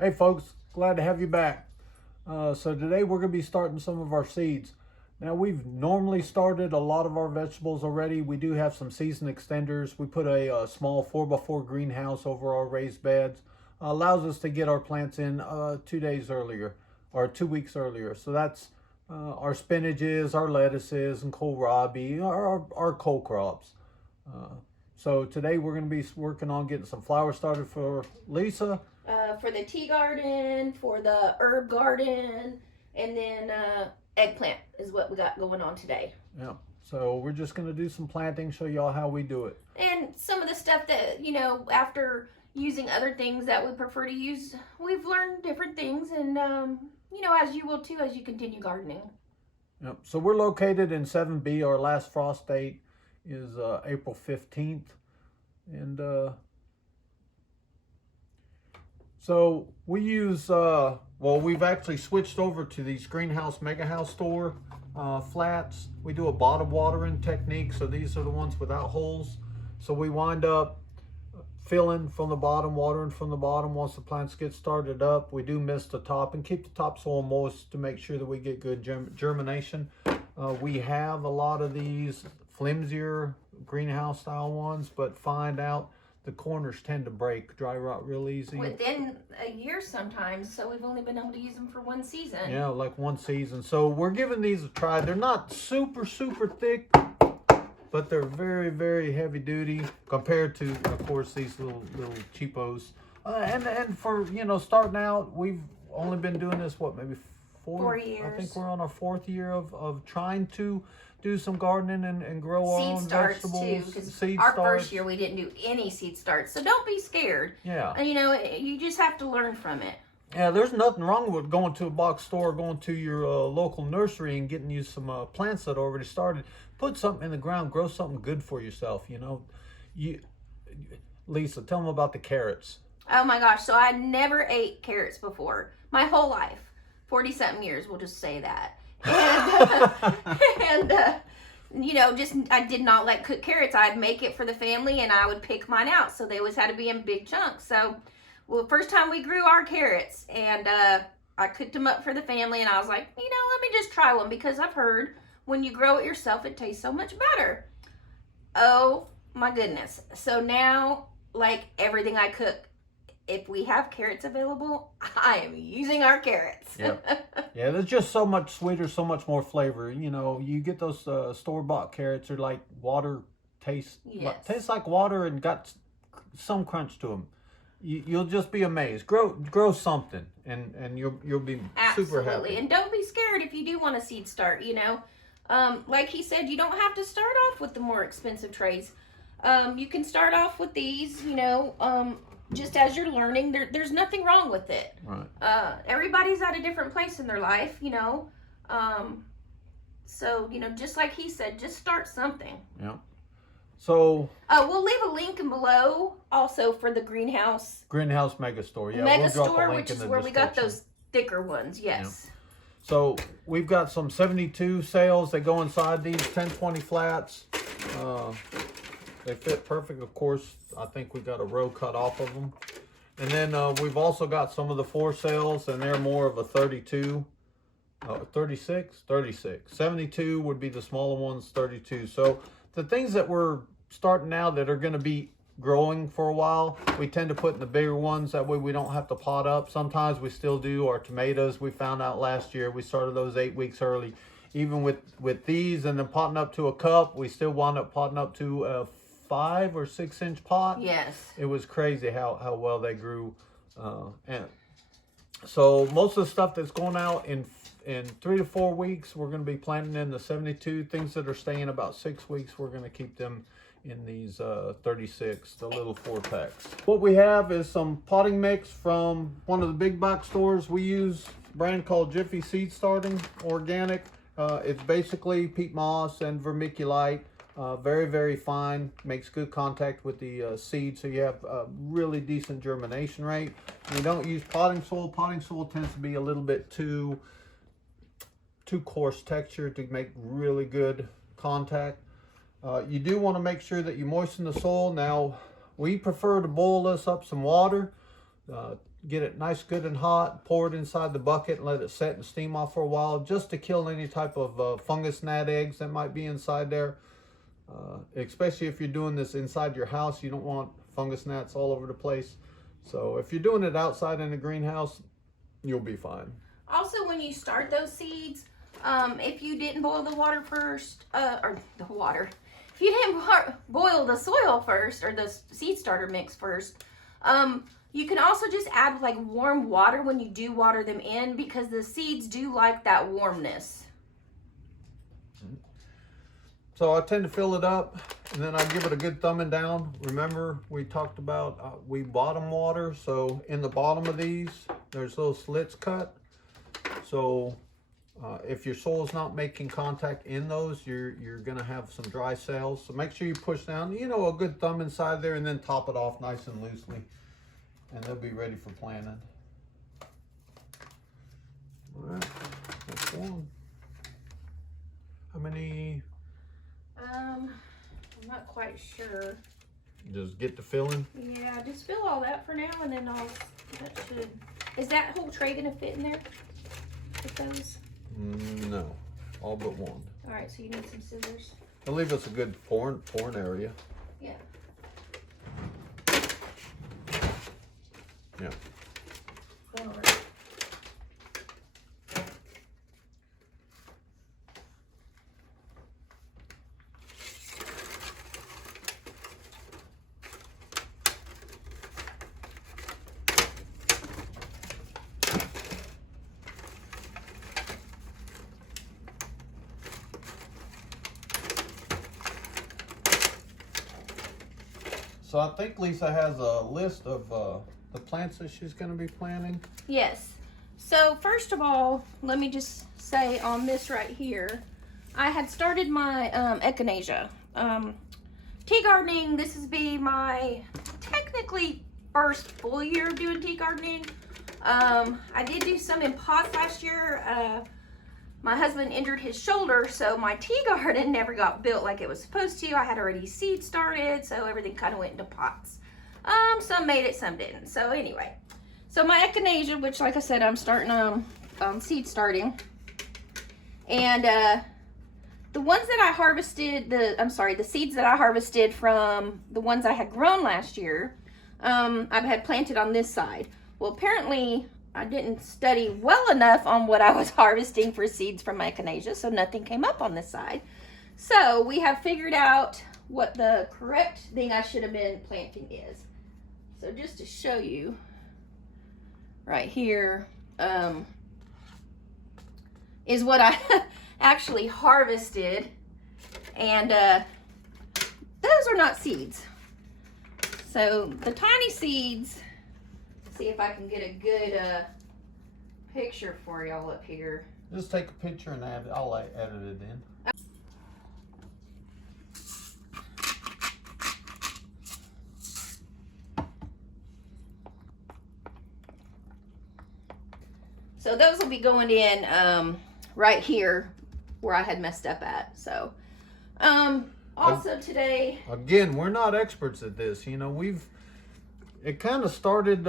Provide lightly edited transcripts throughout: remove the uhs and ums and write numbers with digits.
Hey folks, glad to have you back. So today we're going to be starting some of our seeds. Now we've normally started a lot of our vegetables already. We do have some season extenders. We put a small 4x4 greenhouse over our raised beds. Allows us to get our plants in 2 days earlier or 2 weeks earlier. So that's our spinaches, our lettuces, and kohlrabi, our cole crops. So today we're going to be working on getting some flowers started for Lisa. For the tea garden, for the herb garden, and then eggplant is what we got going on today. Yeah. So we're just going to do some planting, show y'all how we do it. And some of the stuff that, after using other things that we prefer to use, we've learned different things, and, as you will too as you continue gardening. Yep. So we're located in 7B. Our last frost date is April 15th. And so we use, we've actually switched over to these greenhouse mega house store flats. We do a bottom watering technique. So these are the ones without holes. So we wind up filling from the bottom, watering from the bottom. Once the plants get started up, we do mist the top and keep the topsoil moist to make sure that we get good germination. We have a lot of these flimsier greenhouse style ones, but find out the corners tend to break, dry rot real easy. Within a year sometimes, so we've only been able to use them for one season. Yeah, like one season. So we're giving these a try. They're not super thick, but they're very heavy duty compared to, of course, these little cheapos. And for, starting out, we've only been doing this, maybe 4 years. I think we're on our 4th year of trying to do some gardening and grow our own vegetables. Seed starts too, because our first year we didn't do any seed starts. So don't be scared. Yeah. And you just have to learn from it. Yeah, there's nothing wrong with going to a box store, going to your local nursery and getting you some plants that already started. Put something in the ground, grow something good for yourself, Lisa, tell them about the carrots. Oh my gosh, so I never ate carrots before. My whole life. 40-something years, we'll just say that. And, I did not like cooked carrots. I'd make it for the family and I would pick mine out. So they always had to be in big chunks. So, first time we grew our carrots and I cooked them up for the family and I was like, let me just try one because I've heard when you grow it yourself, it tastes so much better. Oh my goodness. So now, like everything I cook, if we have carrots available, I am using our carrots. Yeah, there's just so much sweeter, so much more flavor. You get those store-bought carrots, they're like water taste. Yes. Tastes like water and got some crunch to them. You'll just be amazed. Grow something, and you'll be super happy. Absolutely, and don't be scared if you do want a seed start. Like he said, you don't have to start off with the more expensive trays. You can start off with these. Just as you're learning, there's nothing wrong with it. Right. Everybody's at a different place in their life, So, just like he said, just start something. Yeah. So. We'll leave a link below also for the greenhouse. Greenhouse Mega Store. Yeah. Mega we'll drop Store, a link which is in the where we got description. those thicker ones. Yes. Yeah. So we've got some 72 sales. They go inside these 10-20 flats. They fit perfect. Of course, I think we got a row cut off of them. And then we've also got some of the 4 sales, and they're more of a 32, 36. 72 would be the smaller ones, 32. So the things that we're starting now that are going to be growing for a while, we tend to put in the bigger ones. That way we don't have to pot up. Sometimes we still do. Our tomatoes, we found out last year, we started those 8 weeks early. Even with these and then potting up to a cup, we still wound up potting up to a 5 or 6 inch pot. Yes. It was crazy how well they grew. And so most of the stuff that's going out in 3 to 4 weeks, we're going to be planting in the 72. Things that are staying about 6 weeks, we're going to keep them in these 36, the little 4-packs. What we have is some potting mix from one of the big box stores. We use a brand called Jiffy Seed Starting Organic. It's basically peat moss and vermiculite. Very fine, makes good contact with the seed, so you have a really decent germination rate. We don't use potting soil. Potting soil tends to be a little bit too coarse texture to make really good contact. You do want to make sure that you moisten the soil. Now, we prefer to boil this up some water. get it nice, good and hot, pour it inside the bucket and let it set and steam off for a while, just to kill any type of fungus gnat eggs that might be inside there. Especially if you're doing this inside your house, you don't want fungus gnats all over the place. So if you're doing it outside in the greenhouse, you'll be fine. Also, when you start those seeds, if you didn't boil the water first, if you didn't boil the soil first, or the seed starter mix first, you can also just add like warm water when you do water them in, because the seeds do like that warmness. So I tend to fill it up, and then I give it a good thumbing down. Remember, we talked about we bottom water, so in the bottom of these, there's little slits cut. So if your soil's not making contact in those, you're gonna have some dry cells. So make sure you push down, a good thumb inside there, and then top it off nice and loosely, and they'll be ready for planting. All right, that's one. How many? I'm not quite sure. Just get the filling. Yeah, just fill all that for now, and then is that whole tray gonna fit in there with those? No, all but one. All right, so you need some scissors. It'll leave us a good pouring area. Yeah. Yeah. All right. So I think Lisa has a list of the plants that she's going to be planting. Yes. So first of all, let me just say on this right here, I had started my echinacea. Tea gardening, this is be my technically first full year of doing tea gardening. I did do some in pots last year. My husband injured his shoulder, so my tea garden never got built like it was supposed to. I had already seed started, so everything kind of went into pots. Some made it, some didn't. So anyway, so my echinacea, which like I said, I'm starting seed starting, and the ones that I harvested, the seeds that I harvested from the ones I had grown last year, I had planted on this side. Well, apparently I didn't study well enough on what I was harvesting for seeds from my echinacea, so nothing came up on this side. So we have figured out what the correct thing I should have been planting is. So just to show you, right here is what I actually harvested, and those are not seeds. So the tiny seeds, see if I can get a good picture for y'all up here. Just take a picture and I'll edit it in. So those will be going in right here where I had messed up at. So also today, again, we're not experts at this. It kind of started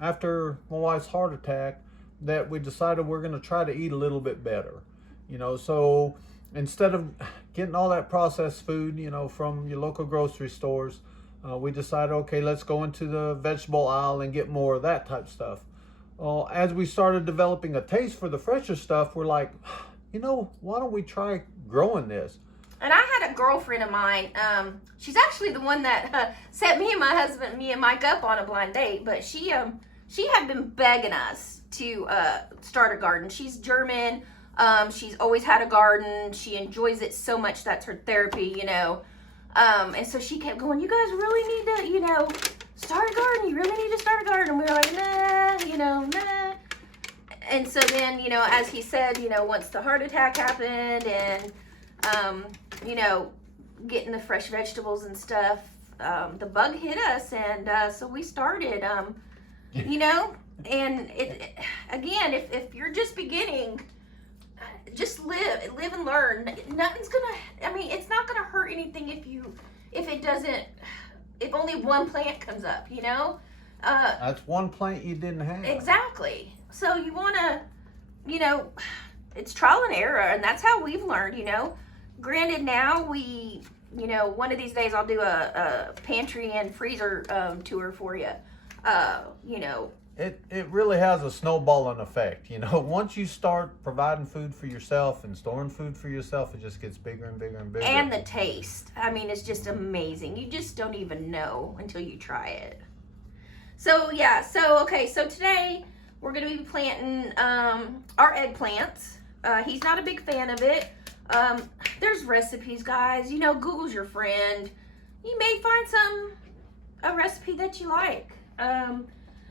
after my wife's heart attack, that we decided we're going to try to eat a little bit better. So instead of getting all that processed food, from your local grocery stores, we decided, okay, let's go into the vegetable aisle and get more of that type stuff. As we started developing a taste for the fresher stuff, we're like, why don't we try growing this? and I had a girlfriend of mine, she's actually the one that set me and my husband, me and Mike, up on a blind date, but she had been begging us to start a garden. She's German. She's always had a garden. She enjoys it so much. That's her therapy, and so she kept going, you guys really need to, start a garden. You really need to start a garden. And we were like, nah. And so then, as he said, once the heart attack happened and, getting the fresh vegetables and stuff, the bug hit us. And so we started, and it again, if you're just beginning, just live and learn. Nothing's it's not gonna hurt anything if only one plant comes up, That's one plant you didn't have. Exactly. So you want to, you know, it's trial and error, and that's how we've learned, you know. Granted, now we, you know, one of these days I'll do a pantry and freezer tour for you. You know. It really has a snowballing effect, you know. Once you start providing food for yourself and storing food for yourself, it just gets bigger and bigger and bigger. And the taste. I mean, it's just amazing. You just don't even know until you try it. So, yeah. So today we're going to be planting our eggplants. He's not a big fan of it. There's recipes, guys. You know, Google's your friend. You may find a recipe that you like.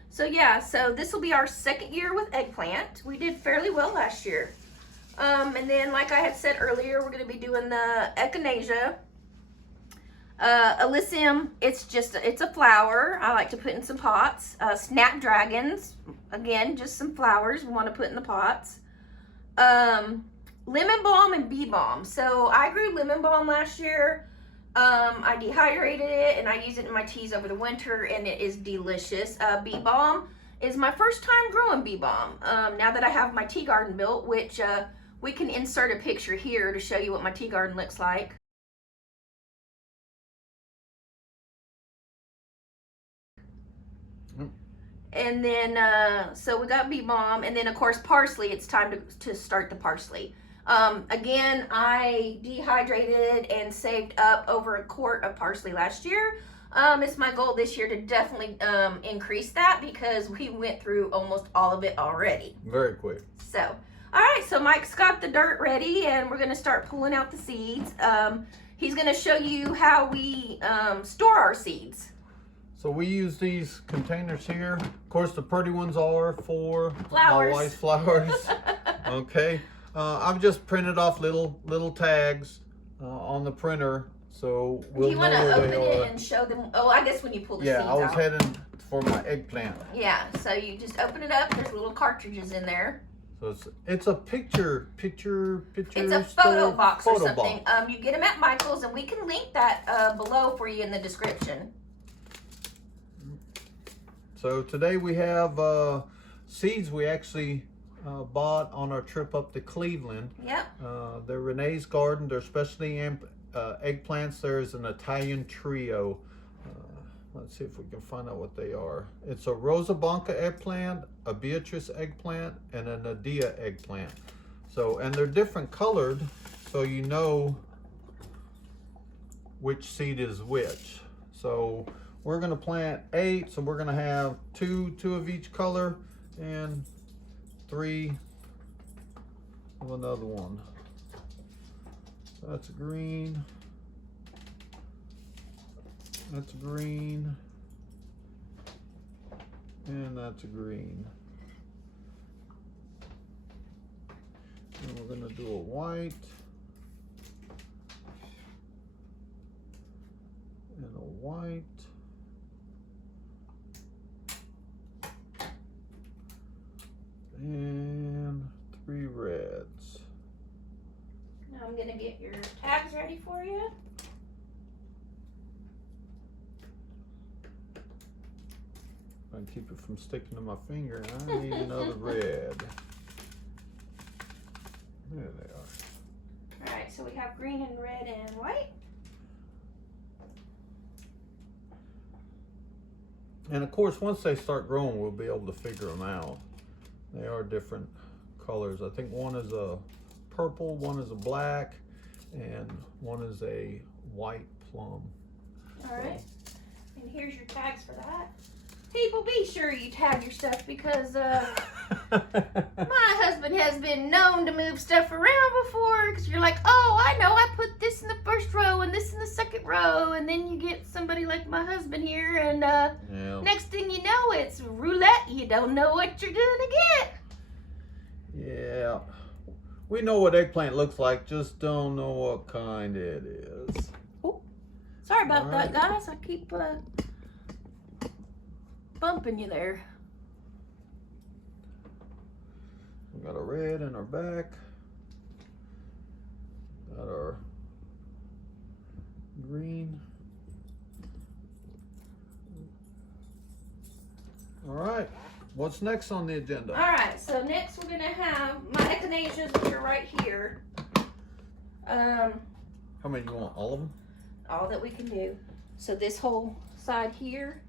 So this will be our second year with eggplant. We did fairly well last year. And then, like I had said earlier, we're going to be doing the echinacea. Alyssum, it's a flower. I like to put in some pots. Snapdragons, again, just some flowers we want to put in the pots. Lemon balm and bee balm. So I grew lemon balm last year. I dehydrated it and I use it in my teas over the winter, and it is delicious. Bee balm is my first time growing bee balm. Now that I have my tea garden built, which we can insert a picture here to show you what my tea garden looks like. And then, so we got bee balm, and then of course parsley. It's time to start the parsley. Again, I dehydrated and saved up over a quart of parsley last year. It's my goal this year to definitely increase that, because we went through almost all of it already. Very quick. So, all right, so Mike's got the dirt ready, and we're gonna start pulling out the seeds. He's gonna show you how we store our seeds. So we use these containers here. Of course, the pretty ones are for Flowers. my wife's flowers. Okay. I've just printed off little tags on the printer, so we'll You want know to where open they are. it and show them? Oh, I guess when you pull the seeds Yeah, I was out. heading for my eggplant. Yeah, so you just open it up. There's little cartridges in there. So it's a picture. It's a photo box or something. Box. You get them at Michael's, and we can link that below for you in the description. So today we have seeds we actually bought on our trip up to Cleveland. Yep. They're Renee's garden. They're specialty eggplants. There's an Italian trio. Let's see if we can find out what they are. It's a Rosa Blanca eggplant, a Beatrice eggplant, and a Nadia eggplant. So, and they're different colored, so you know which seed is which. So we're gonna plant 8, so we're gonna have two of each color and 3 of another one. That's green. That's green. And that's green. And we're gonna do a white. And a white. And 3 reds. Now I'm gonna get your tags ready for you. If I can keep it from sticking to my finger, I need another red. There they are. All right, so we have green and red and white. And of course, once they start growing, we'll be able to figure them out. They are different colors. I think one is a purple, one is a black, and one is a white plum. All right, and here's your tags for that. People, be sure you tag your stuff, because my husband has been known to move stuff around before, because you're like, oh, I know, I put this in the first row and this in the second row, and then you get somebody like my husband here, and Yeah. next thing you know, it's roulette. You don't know what you're gonna get. Yeah. We know what eggplant looks like, just don't know what kind it is. Ooh. Sorry about All that, right. guys. I keep bumping you there. We got a red in our back. Got our green. What's next on the agenda? All right, so next we're gonna have my echinaceas, which are right here. How many you want? All of them? All that we can do. So this whole side here,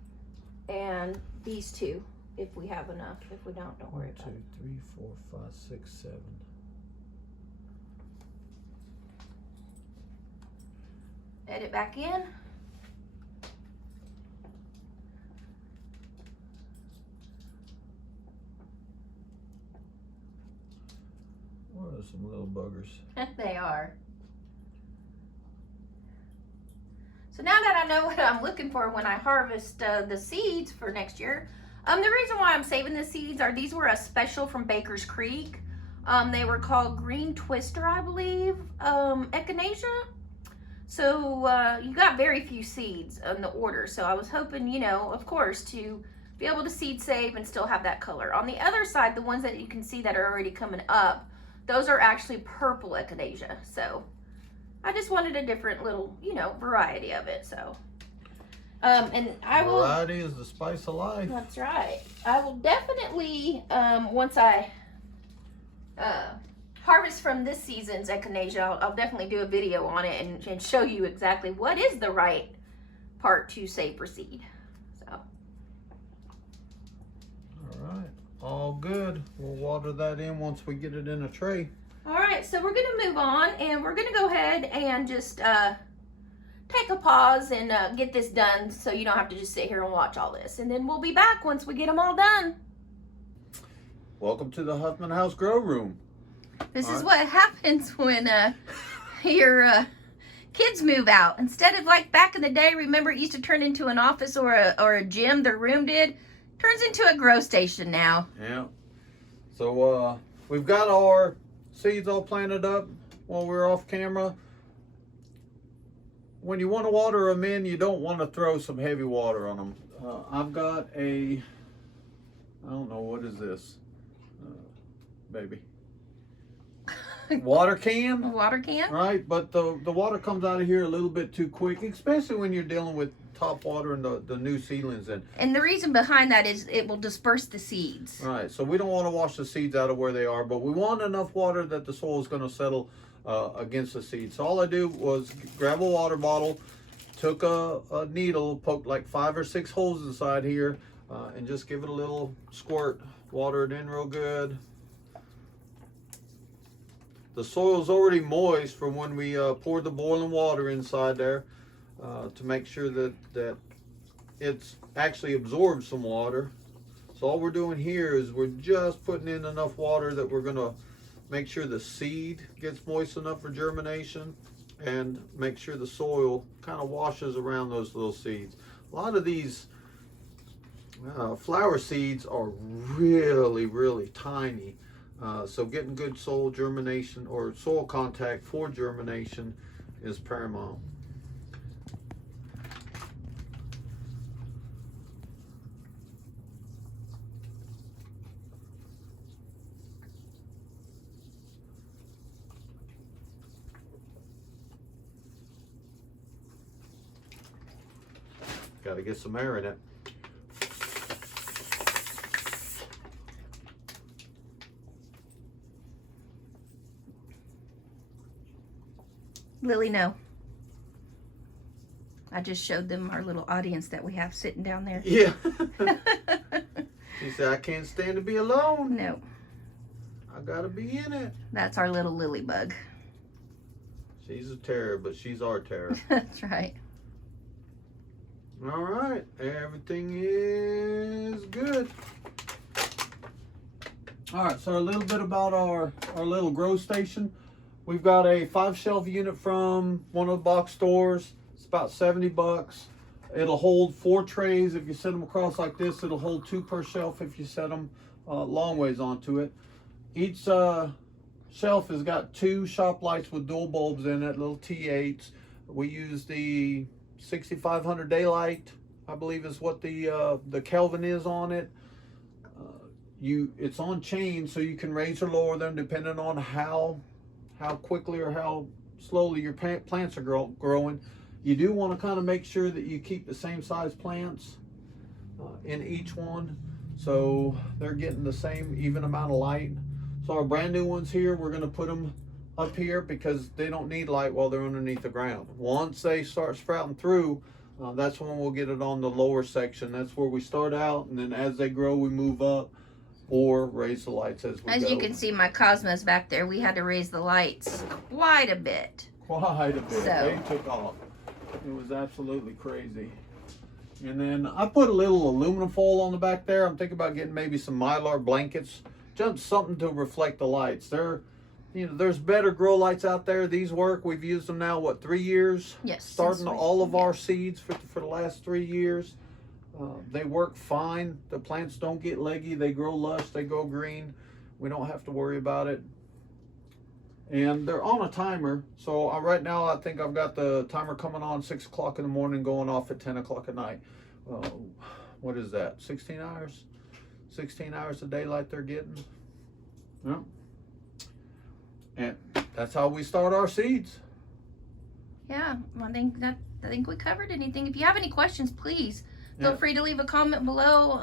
and these two, if we have enough. If we don't worry about it. 1, 2, 3, 4, 5, 6, 7. Edit back in. What are some little buggers? They are. So now that I know what I'm looking for when I harvest the seeds for next year, the reason why I'm saving the seeds are these were a special from Baker's Creek. They were called Green Twister, I believe, echinacea. So you got very few seeds on the order. So I was hoping, you know, of course, to be able to seed save and still have that color. On the other side, the ones that you can see that are already coming up, those are actually purple echinacea. So I just wanted a different little, you know, variety of it. So, and I will. Variety is the spice of life. That's right. I will definitely, once I harvest from this season's echinacea, I'll definitely do a video on it and show you exactly what is the right part to save for seed. So. All right. All good. We'll water that in once we get it in a tray. All right, so we're gonna move on, and we're gonna go ahead and just take a pause and get this done, so you don't have to just sit here and watch all this. And then we'll be back once we get them all done. Welcome to the Huffman Haus grow room. This is what happens when your kids move out. Instead of like back in the day, remember it used to turn into an office or a gym, their room did. Turns into a grow station now. Yeah. So we've got our seeds all planted up while we're off camera. When you want to water them in, you don't want to throw some heavy water on them. I've got I don't know, what is this? Baby. Water can. A water can? Right, but the water comes out of here a little bit too quick, especially when you're dealing with top water and the new seedlings in. And the reason behind that is it will disperse the seeds. Right, so we don't want to wash the seeds out of where they are, but we want enough water that the soil is going to settle against the seeds. So all I do was grab a water bottle, took a needle, poked like 5 or 6 holes inside here, and just give it a little squirt. Water it in real good. The soil's already moist from when we poured the boiling water inside there to make sure that it's actually absorbed some water. So all we're doing here is we're just putting in enough water that we're gonna make sure the seed gets moist enough for germination and make sure the soil kind of washes around those little seeds. A lot of these flower seeds are really, really tiny. So getting good soil germination or soil contact for germination is paramount. Got to get some air in it. Lily, no. I just showed them our little audience that we have sitting down there. Yeah. She said, I can't stand to be alone. No. I gotta be in it. That's our little lily bug. She's a terror, but she's our terror. That's right. All right, everything is good. All right, so a little bit about our little grow station. We've got a 5-shelf unit from one of the box stores. It's about $70. It'll hold 4 trays. If you set them across like this, it'll hold 2 per shelf if you set them long ways onto it. Each shelf has got 2 shop lights with dual bulbs in it, little T8s. We use the 6500 daylight, I believe is what the Kelvin is on it. It's on chain, so you can raise or lower them depending on how quickly or how slowly your plants are growing. You do want to kind of make sure that you keep the same size plants in each one. So they're getting the same even amount of light. So our brand new ones here, we're gonna put them up here because they don't need light while they're underneath the ground. Once they start sprouting through, that's when we'll get it on the lower section. That's where we start out, and then as they grow, we move up or raise the lights as we go. As you can see, my Cosmos back there, we had to raise the lights quite a bit. Quite a bit. So. They took off. It was absolutely crazy. And then I put a little aluminum foil on the back there. I'm thinking about getting maybe some Mylar blankets, just something to reflect the lights. There's better grow lights out there. These work. We've used them now, 3 years? Yes. Starting all of our seeds for the last 3 years. They work fine. The plants don't get leggy. They grow lush. They go green. We don't have to worry about it. And they're on a timer. So right now I think I've got the timer coming on 6 o'clock in the morning, going off at 10 o'clock at night. What is that? 16 hours? 16 hours of daylight they're getting. Yep. And that's how we start our seeds. Yeah, I think we covered anything. If you have any questions, please feel free to leave a comment below,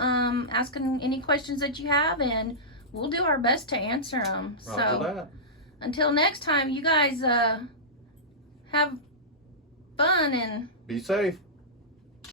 asking any questions that you have, and we'll do our best to answer them. So until next time, you guys have fun and be safe.